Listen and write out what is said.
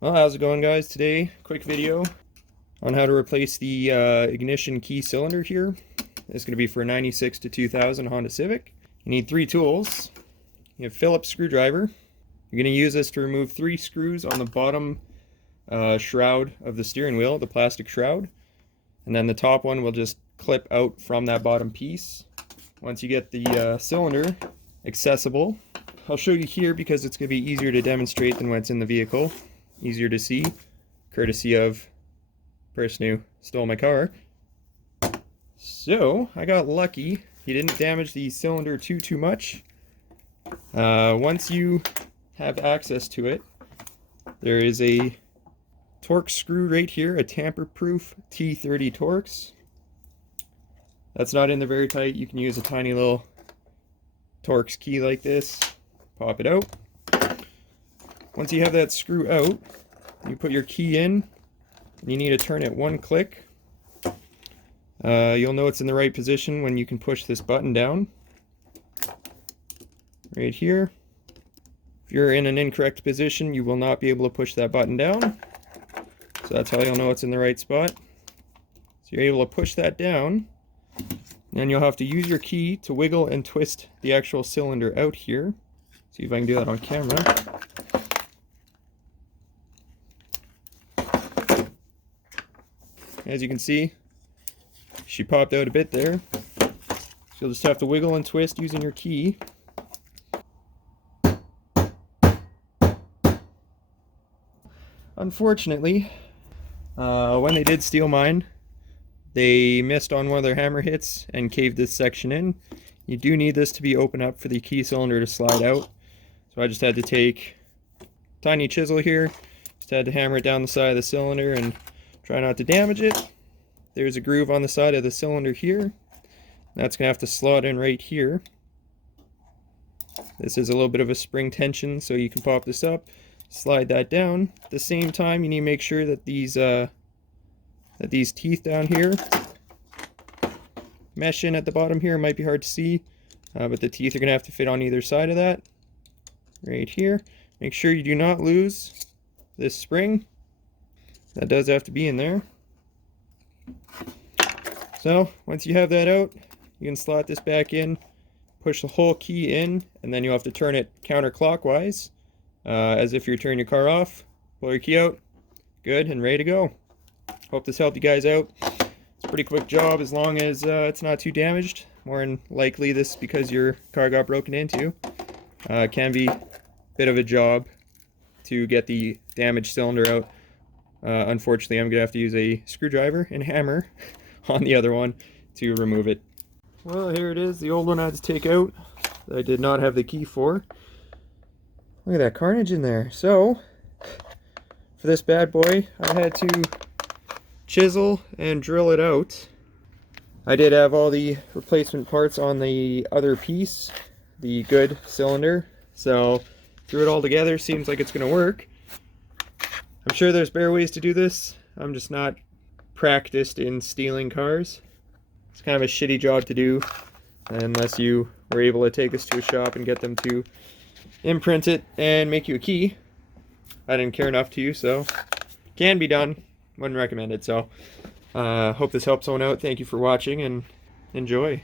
Well, how's it going, guys? Today, quick video on how to replace the ignition key cylinder here. It's going to be for a 96 to 2000 Honda Civic. You need 3 tools. You have a Phillips screwdriver. You're going to use this to remove 3 screws on the bottom shroud of the steering wheel, the plastic shroud. And then the top one will just clip out from that bottom piece. Once you get the cylinder accessible, I'll show you here because it's going to be easier to demonstrate than what's in the vehicle. Easier to see, courtesy of the person who stole my car. So, I got lucky. He didn't damage the cylinder too much. Once you have access to it, there is a Torx screw right here, a tamper-proof T30 Torx. That's not in there very tight. You can use a tiny little Torx key like this. Pop it out. Once you have that screw out, you put your key in. You need to turn it 1 click. You'll know it's in the right position when you can push this button down. Right here. If you're in an incorrect position, you will not be able to push that button down. So that's how you'll know it's in the right spot. So you're able to push that down. And you'll have to use your key to wiggle and twist the actual cylinder out here. See if I can do that on camera. As you can see, she popped out a bit there. So you'll just have to wiggle and twist using your key. Unfortunately, when they did steal mine, they missed on one of their hammer hits and caved this section in. You do need this to be open up for the key cylinder to slide out. So I just had to take a tiny chisel here, just had to hammer it down the side of the cylinder and try not to damage it. There's a groove on the side of the cylinder here. That's going to have to slot in right here. This is a little bit of a spring tension, so you can pop this up, slide that down. At the same time, you need to make sure that these teeth down here mesh in at the bottom here. It might be hard to see, but the teeth are going to have to fit on either side of that. Right here. Make sure you do not lose this spring. That does have to be in there. So, once you have that out, you can slot this back in, push the whole key in, and then you'll have to turn it counterclockwise, as if you're turning your car off. Pull your key out. Good, and ready to go. Hope this helped you guys out. It's a pretty quick job as long as it's not too damaged. More than likely this is because your car got broken into. It can be a bit of a job to get the damaged cylinder out. Unfortunately, I'm going to have to use a screwdriver and hammer on the other one to remove it. Well, here it is. The old one I had to take out that I did not have the key for. Look at that carnage in there. So, for this bad boy, I had to chisel and drill it out. I did have all the replacement parts on the other piece, the good cylinder. So, threw it all together. Seems like it's going to work. I'm sure there's better ways to do this. I'm just not practiced in stealing cars. It's kind of a shitty job to do unless you were able to take this to a shop and get them to imprint it and make you a key. I didn't care enough to, so can be done. Wouldn't recommend it. So hope this helps someone out. Thank you for watching and enjoy.